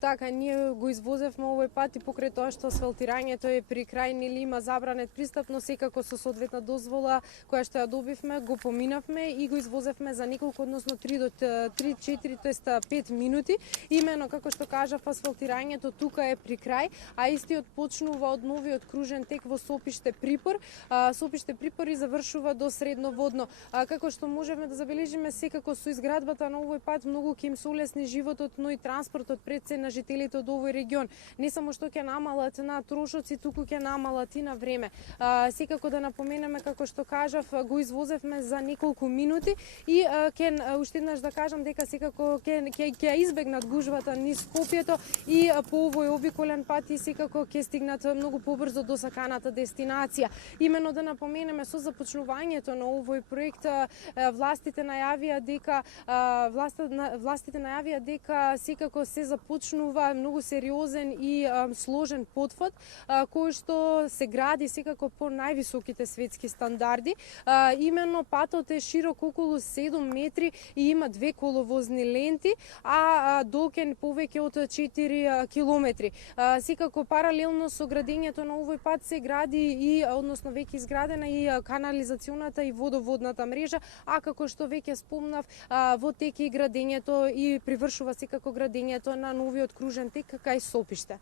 Така, ние го извозевме овој пат и покрај тоа што асфалтирањето е при крај, нели има забранет пристап, но секако со соодветна дозвола која што ја добивме, го поминавме и го извозевме за неколку, односно 3 до 3-4, тоест 5 минути. Имено како што кажав, асфалтирањето тука е при крај, а истиот почнува од новиот кружен тек во Сопиште Припор. Сопиште Припор и завршува до Средноводно. Како што можеме да забележиме, секако со изградбата на овој пат многу ќе им се олесни животот, но и транспортот пред се на жителите од овој регион. Не само што ќе намалат на трошоци, туку ќе намалат и на време. Секако да напоменеме, како што кажав, го извозевме за неколку минути и ќе уште еднаш да кажам дека секако ќе избегнат гужвата низ Скопјето и по овој обиколен пат и секако ќе стигнат многу побрзо до саканата дестинација. Имено да напоменеме, со започнувањето на овој проект властите најавија дека секако се започнува многу сериозен и сложен потфат кој што се гради секако по највисоките светски стандарди. Именно патот е широк околу 7 метри и има 2 коловозни ленти, а долг е повеќе од 4 километри. Секако паралелно со градењето на овој пат се гради и, односно веќе изградена и канализационата и водоводната мрежа, а како што веќе спомнав, во тек е градењето и привршува секако градењето на новиот кружен тек кај Сопиште.